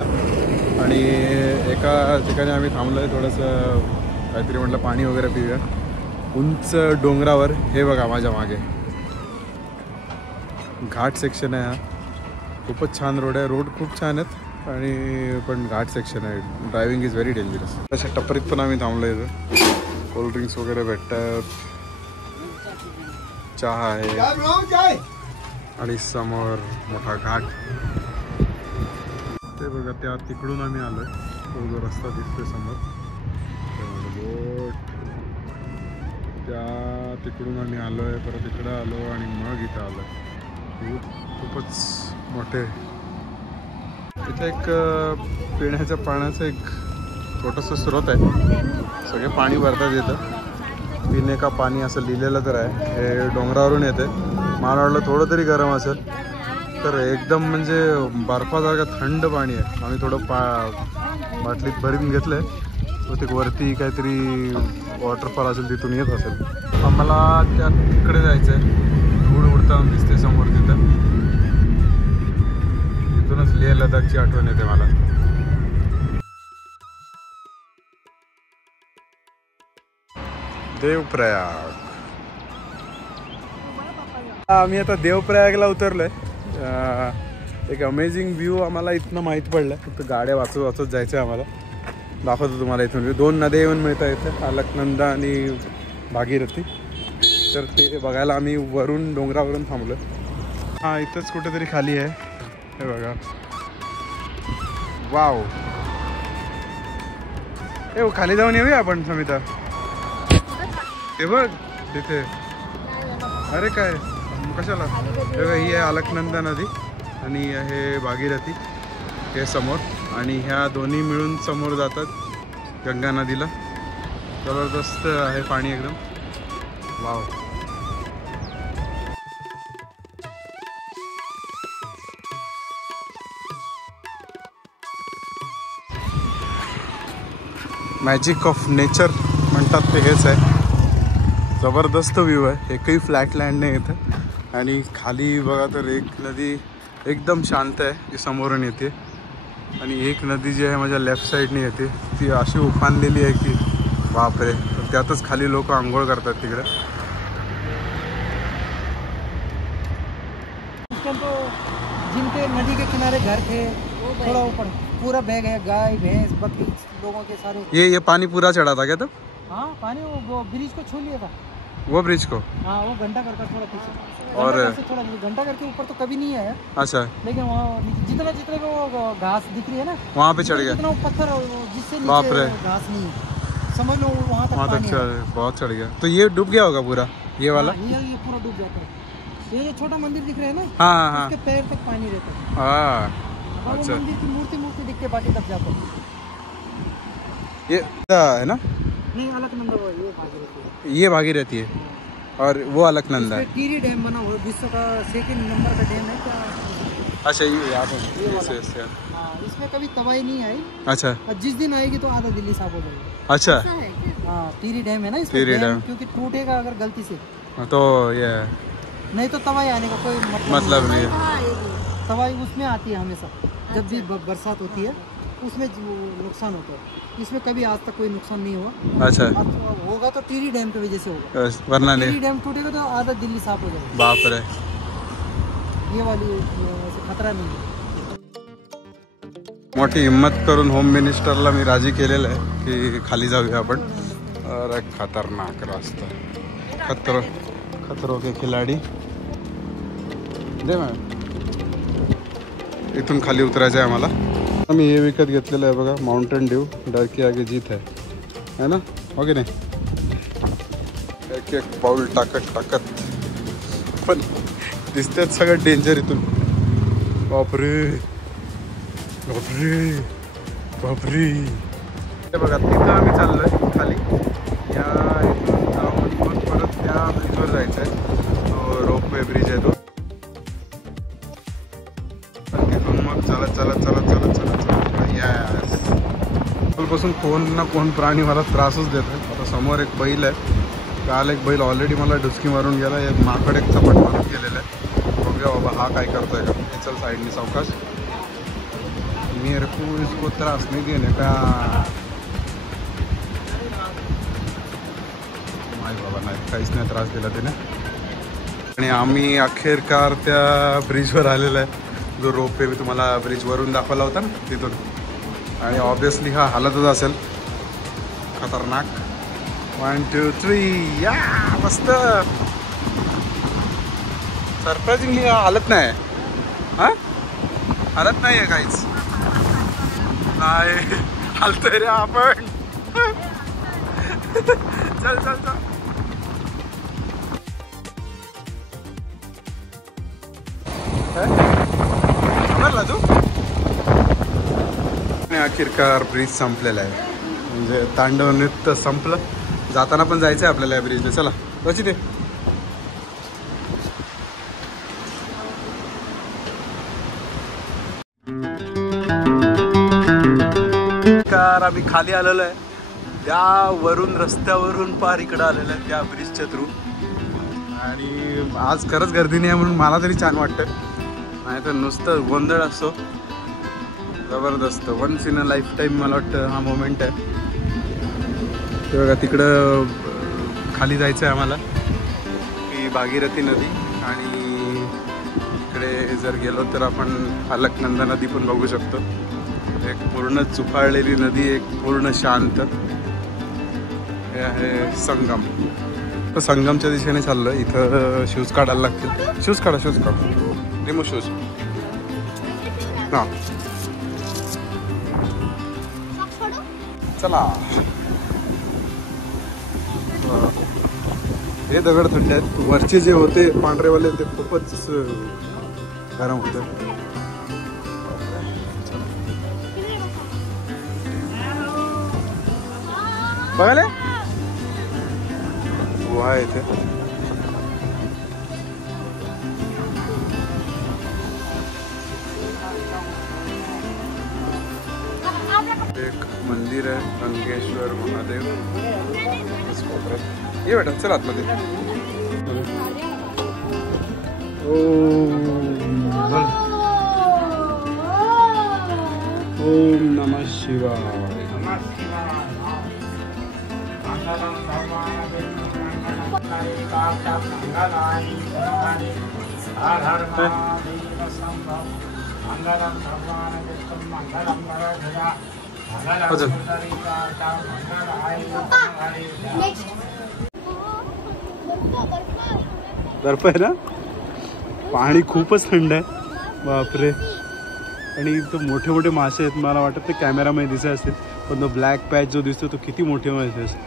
आणि एका ठिकाणी आम्ही थांबलो आहे थोडंसं काहीतरी म्हटलं पाणी वगैरे पिऊया उंच डोंगरावर. हे बघा माझ्या मागे घाट सेक्शन आहे हा. खूपच छान रोड आहे. रोड खूप छान आहेत आणि पण घाट सेक्शन आहे. Driving is very dangerous. तशा टपरीत पण आम्ही थांबलो इथं. कोल्ड्रिंक्स वगैरे भेटतात, चहा आहे आणि समोर मोठा घाट. ते बघा त्या तिकडून आम्ही आलोय. तो जो रस्ता दिसतोय समोर बोट त्या तिकडून आम्ही आलोय. परत इकडं आलो आणि मग इथं आलोय. खूपच मोठे. इथे एक पिण्याच्या पाण्याचं एक छोटंसं स्रोत आहे. सगळे पाणी भरतात इथं. पिणे का पाणी असं लिहिलेलं तर आहे. हे डोंगरावरून येते. मला वाटलं थोडं तरी गरम असेल तर एकदम म्हणजे बर्फासारखं थंड पाणी आहे. आम्ही थोडं बाटलीत भरून घेतलं आहे. ते वरती काहीतरी वॉटरफॉल असेल तिथून येत असेल. आम्हाला त्या तिकडे जायचं आहे. धूळ उडताना दिसते समोर तिथं. तिथूनच लेह लडाखची आठवण येते मला. देवप्रयाग. आम्ही आता देवप्रयागला उतरलोय. एक अमेझिंग व्ह्यू आम्हाला इथनं माहीत पडलं. फक्त गाड्या वाचत जायचं आहे आम्हाला. दाखवतो तुम्हाला इथून. 2 नद्या येऊन मिळतात इथे, अलकनंदा आणि भागीरथी. तर ते बघायला आम्ही वरून डोंगरावरून थांबलो. हां इथंच कुठेतरी खाली आहे. हे बघा. वाव. ए खाली जाऊन येऊया आपण समिता. ते बघ तिथे. अरे काय कशाला. हे बघा ही आहे अलकनंदा नदी आणि हे भागीरथी हे समोर. आणि ह्या दोन्ही मिळून समोर जातात गंगा नदीला. जबरदस्त आहे पाणी एकदम. वाव. मॅजिक ऑफ नेचर म्हणतात ते हेच आहे. जबरदस्त व्ह्यू आहे. एकही फ्लॅट लँड नाही इथं. आणि खाली बघा तर एक नदी एकदम शांत आहे जी समोरून येते. आणि एक नदी जी आहे माझ्या लेफ्ट साईडने येते. ती अशी उफानलेली आहे की बापरे. त्यातच खाली लोक आंघोळ करतात तिकडे. तो जिनके नदी के किनारे घर थे थोड़ा ऊपर पूरा बह गया. गाय भैंस बकरी लोगों के सारे. ये पानी पूरा चढ़ा था क्या तब? हाँ पानी वो ब्रिज को छू लिया था. वो ब्रिज को? हाँ वो घंटा कर थोड़ा पीछे. और थोड़ा घंटा करके ऊपर तो कभी नहीं आया. अच्छा. लेकिन वहाँ जितना जितना वो घास दिख रही है ना वहाँ पे चढ़ गया. जितना पत्थर जिससे बाप रे. घास नहीं है समझ लो वहाँ तक बहुत चढ़ गया. तो ये डूब गया होगा पूरा ये वाला. ये पूरा डूब जाता है. ये जो छोटा मंदिर दिख रहा है ना. हाँ हाँ. उसके पैर तक पानी रहता है. हाँ अच्छा. मंदिर की मूर्ति दिख के बाकी तक जाता है. ये है ना. नहीं अलकनंदा वो ये भागीरथी. ये भागीरथी है और वो अलकनंदा है. टीरी डैम बना हुआ विश्व का 2nd नंबर का डैम है क्या. अच्छा ये यहाँ पे. हाँ इसमें कभी तबाही नहीं आई. अच्छा. और जिस दिन आएगी तो आधा दिल्ली साफ हो जाएगा. अच्छा. हाँ टीरी डैम है ना इसमें. टीरी डैम क्योंकि टूटेगा अगर गलती से तो ये नहीं तो तबाही आने का कोई मतलब नहीं है. तबाही उसमें आती है हमेशा जब भी बरसात होती है उसमें नुकसान होता है. इसमें कभी आज तक कोई नुकसान नहीं हुआ. अच्छा. होगा तो टीरी डैम की वजह से होगा. वरना नहीं. टीरी डैम टूटेगा तो आधा दिल्ली साफ हो जाएगा. बाप रे. ये वाली खतरा नहीं है. मोठी हिम्मत करून होम मिनिस्टरला मी राजी केलेलं आहे की खाली जाऊया आपण. अरे खतरनाक रास्ता. खतरों के खिलाडी. दे मॅम. इथून खाली उतरायचं आहे आम्हाला. आम्ही हे विकत घेतलेलं आहे बघा. माउंटेन ड्यू डर के आगे जीत है ना. हो की नाही. एक एक पाऊल टाकत पण दिसतात सगळं डेंजर इथून. बापरे बापरे बापरे. हे बघा तिथं आम्ही चाललोय खाली. या इथून जाऊन मग परत त्या ब्रिजवर जायचं आहे. तो रोपवे ब्रिज आहे तो. तिथून मग चलत यस. कालपासून कोण ना कोण प्राणी मला त्रासच देत आहे. आता समोर एक बैल आहे. काल एक बैल ऑलरेडी मला डुसकी मारून गेला. एक माकड एक चपट मारून गेलेलं आहे. बघूया बाबा हा काय करतोय का. चल साईडने सावकाश. मेरे को इसको त्रास नहीं देने का. नाही बाबा नाही, काहीच नाही त्रास दिला त्याने. आणि आम्ही अखेरकार त्या ब्रिजवर आलेला आहे, जो रोपवे मी तुम्हाला ब्रिजवरून दाखवला होता ना तिथून. आणि ऑब्विसली हा हालतच असेल खतरनाक. 1 2 3 या मस्त. सरप्राइजिंगली हा हालत नाही. हां हालत नाही आहे काहीच नाही. हालतोय रे आपण. चल चल चल. समजला तू. अखेरकार ब्रिज संपलेला आहे, म्हणजे तांडव नृत्य संपलं. जाताना पण जायचं आहे आपल्याला या ब्रिजला. चला बची ते. कार आम्ही खाली आलेलो आहे, त्या वरून रस्त्यावरून पार इकडं आलेलं आहे त्या ब्रिजच्या थ्रू. आणि आज खरंच गर्दी नाही आहे म्हणून मला तरी छान वाटतं, नाही तर नुसतं गोंधळ असतो. जबरदस्त. Once in a lifetime मला वाटतं हा मोमेंट आहे. ते बघा तिकडं खाली जायचं आहे आम्हाला, ही भागीरथी नदी. आणि इकडे जर गेलो तर आपण अलकनंदा नदी पण बघू शकतो. एक पूर्ण चुफाळलेली नदी, एक पूर्ण शांत. हे आहे संगम. तर संगमच्या दिशेने चाललं. इथं शूज काढायला लागतील. शूज काढा, शूज काढा. Remove shoes. हां चला. हे दगड थंड आहेत. वरचे जे होते पांढरेवाले ते खूपच गरम होते. बघायला गुहा आहे इथे. एक मंदिर आहे, रंगेश्वर महादेव. ये बेटा चल आतमध्ये. ओम नमः शिवाय. बर्फ आहे ना. पाणी खूपच थंड आहे. बापरे. आणि इथं मोठे मोठे मासे आहेत. मला वाटतं ते कॅमेरामध्ये दिसत असतील, पण तो ब्लॅक पॅच जो दिसतो तो किती मोठे मासे असतात.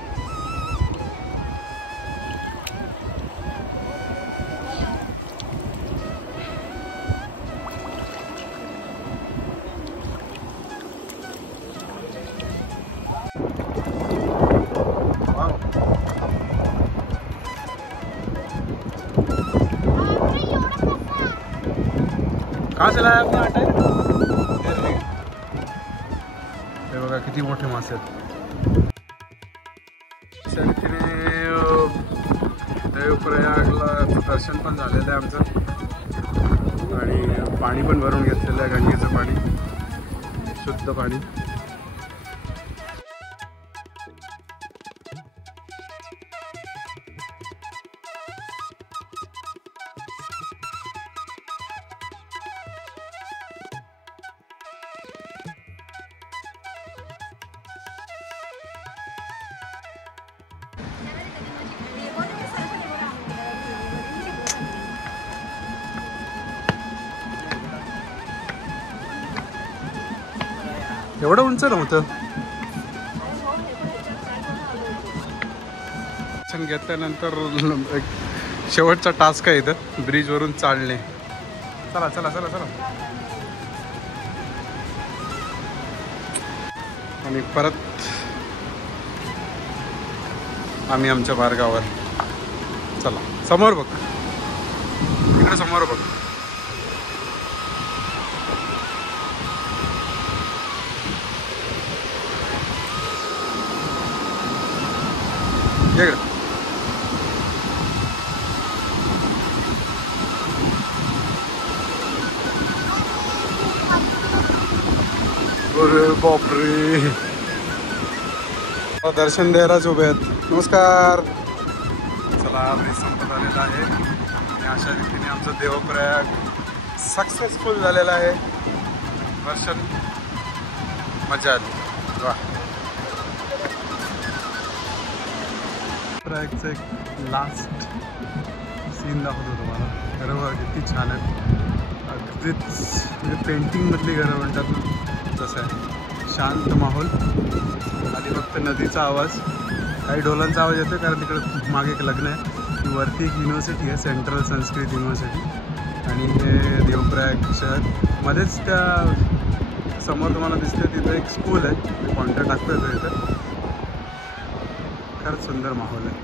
कहाँ चला है आपने आटा? हे बघा किती मोठे मासे आहेत. देवप्रयागला दर्शन पण झालेलं आहे आमचं, आणि पाणी पण भरून घेतलेलं आहे, गंगेचं पाणी, शुद्ध पाणी. एवढं उंच नव्हतं. घेतल्यानंतर एक शेवटचा टास्क आहे इथं, ब्रिजवरून चालणे. चला चला चला चला. आणि परत आम्ही आमच्या मार्गावर. चला समोर बघ, इकडे समोर बघ. इकडे अरे बापरे, दर्शन द्यायलाच उभे आहेत. नमस्कार. चला आम्ही संपत आलेला आहे आणि अशा रीतीने आमचं देवप्रयाग सक्सेसफुल झालेलं आहे. दर्शन मजा आली. वा. प्रयागचं एक लास्ट सीन दाखवतो तुम्हाला. घरं बघा किती छान आहेत. अगदीच म्हणजे पेंटिंगमधली घरं म्हणतात ना तसं आहे. शांत माहोल. आधी फक्त नदीचा आवाज, काही ढोलांचा आवाज येतो कारण तिकडे मागे एक लग्न आहे. वरती एक युनिव्हर्सिटी आहे, सेंट्रल संस्कृत युनिव्हर्सिटी. आणि हे देवप्रयाग शहर मध्येच त्या समोर तुम्हाला दिसते तिथं एक स्कूल आहे. कॉन्टॅक्ट टाकतो येतो इथं. खरंच सुंदर माहोल आहे.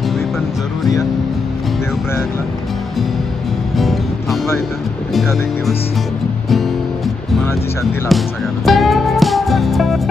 तुम्ही पण जरूर या देवप्रयागला. थांबा इथं एखाद एक दिवस, मनाची शांती लावेल सगळ्यांना.